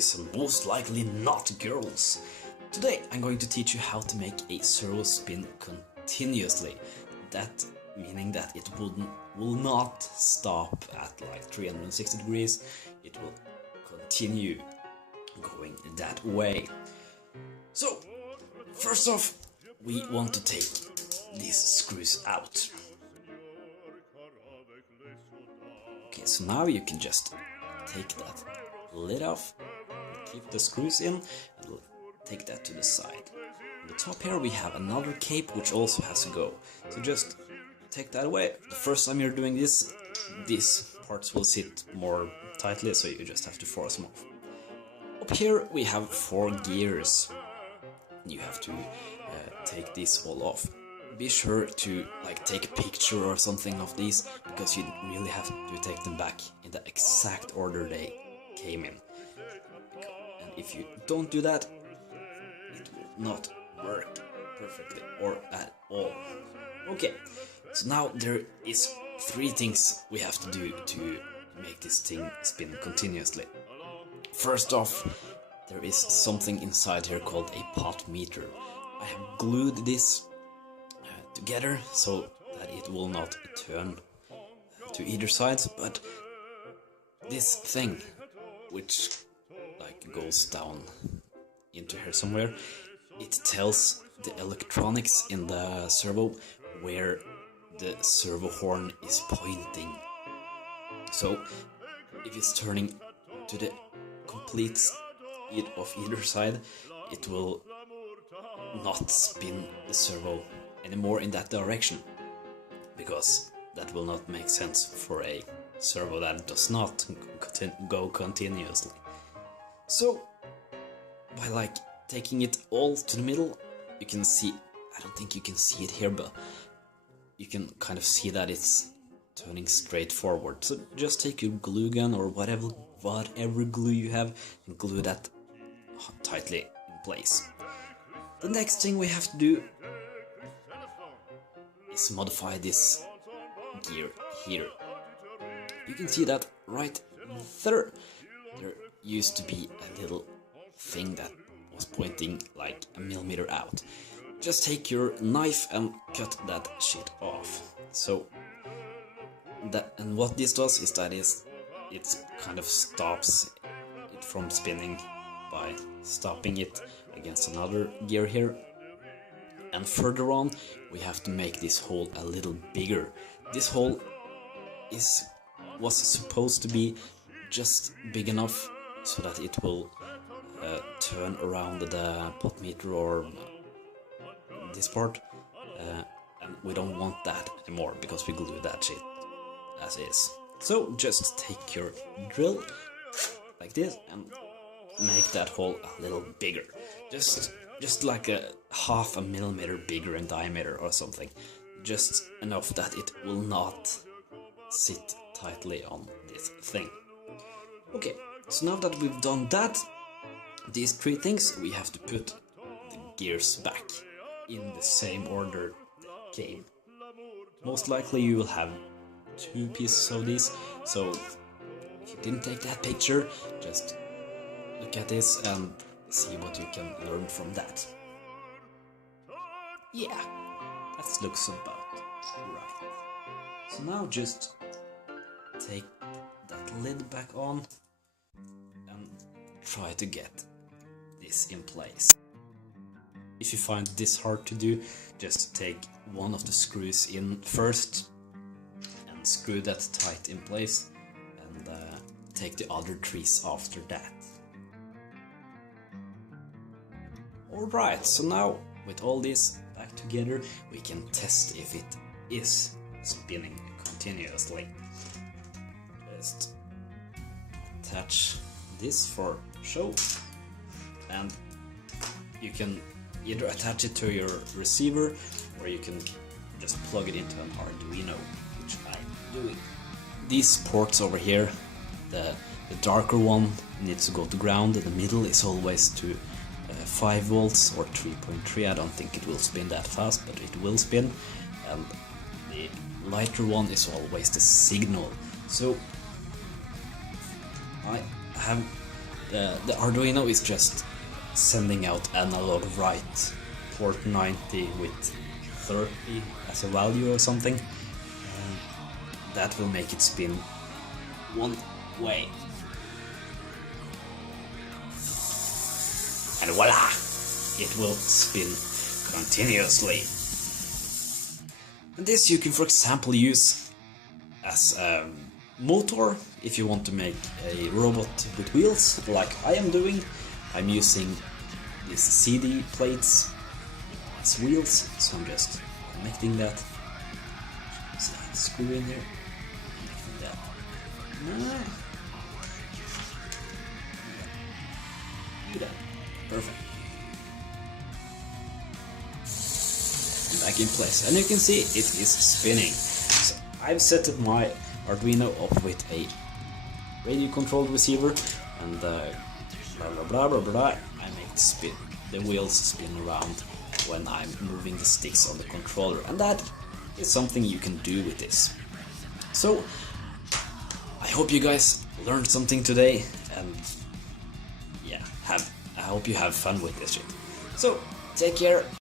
boys and most likely not girls. Today I'm going to teach you how to make a servo spin continuously. That meaning that it will not stop at like 360 degrees, it will continue going that way. So, first off, we want to take these screws out. Okay, so now you can just take that lid off, keep the screws in, and take that to the side. On the top here we have another cape which also has to go, so just take that away. The first time you're doing this, these parts will sit more tightly, so you just have to force them off. Up here we have 4 gears. You have to take this all off. Be sure to take a picture or something of these, because you really have to take them back in the exact order they came in. And if you don't do that, it will not work perfectly or at all. Okay, so now there is 3 things we have to do to make this thing spin continuously. First off, there is something inside here called a pot meter. I have glued this together so that it will not turn to either side, but this thing which goes down into here somewhere, it tells the electronics in the servo where the servo horn is pointing. So if it's turning to the complete speed of either side, it will not spin the servo anymore in that direction, because that will not make sense for a servo that does not go continuously. So by taking it all to the middle, you can see, I don't think you can see it here, but you can kind of see that it's turning straight forward. So just take your glue gun or whatever glue you have and glue that tightly in place. The next thing we have to do is modify this gear here. You can see that right there used to be a little thing that was pointing like a millimeter out. Just take your knife and cut that shit off. So that, and what this does is that it kind of stops it from spinning by stopping it against another gear here. And further on, we have to make this hole a little bigger. This hole was supposed to be just big enough so that it will turn around the pot meter or this part, and we don't want that anymore because we glued that shit as is. So just take your drill like this and make that hole a little bigger, just like a half a millimeter bigger in diameter or something, just enough that it will not sit tightly on this thing. Okay, so now that we've done that, these 3 things, we have to put the gears back in the same order they came. Most likely you will have 2 pieces of these, so if you didn't take that picture, just look at this and see what you can learn from that. Yeah, that looks about right. So now just take that lid back on and try to get this in place. If you find this hard to do, just take one of the screws in first and screw that tight in place, and take the other 3 after that. Alright, so now with all this back together, we can test if it is spinning continuously. Just attach this for show, and you can either attach it to your receiver or you can just plug it into an Arduino, which I'm doing. These ports over here, the darker one needs to go to ground, and the middle is always to 5 volts or 3.3. I don't think it will spin that fast, but it will spin. And the lighter one is always the signal. So I have the Arduino is just sending out analog write port 90 with 30 as a value or something, and that will make it spin one way. And voila! It will spin continuously. And this you can, for example, use as a motor if you want to make a robot with wheels, like I am doing. I'm using these CD plates as wheels, so I'm just connecting that. So screw in here, connecting that. Do that. Perfect. And back in place, and you can see it is spinning. So I've set my Arduino up with a radio controlled receiver, and blah blah blah blah blah. I make the wheels spin around when I'm moving the sticks on the controller, and that is something you can do with this. So I hope you guys learned something today, and yeah, I hope you have fun with this shit. So take care.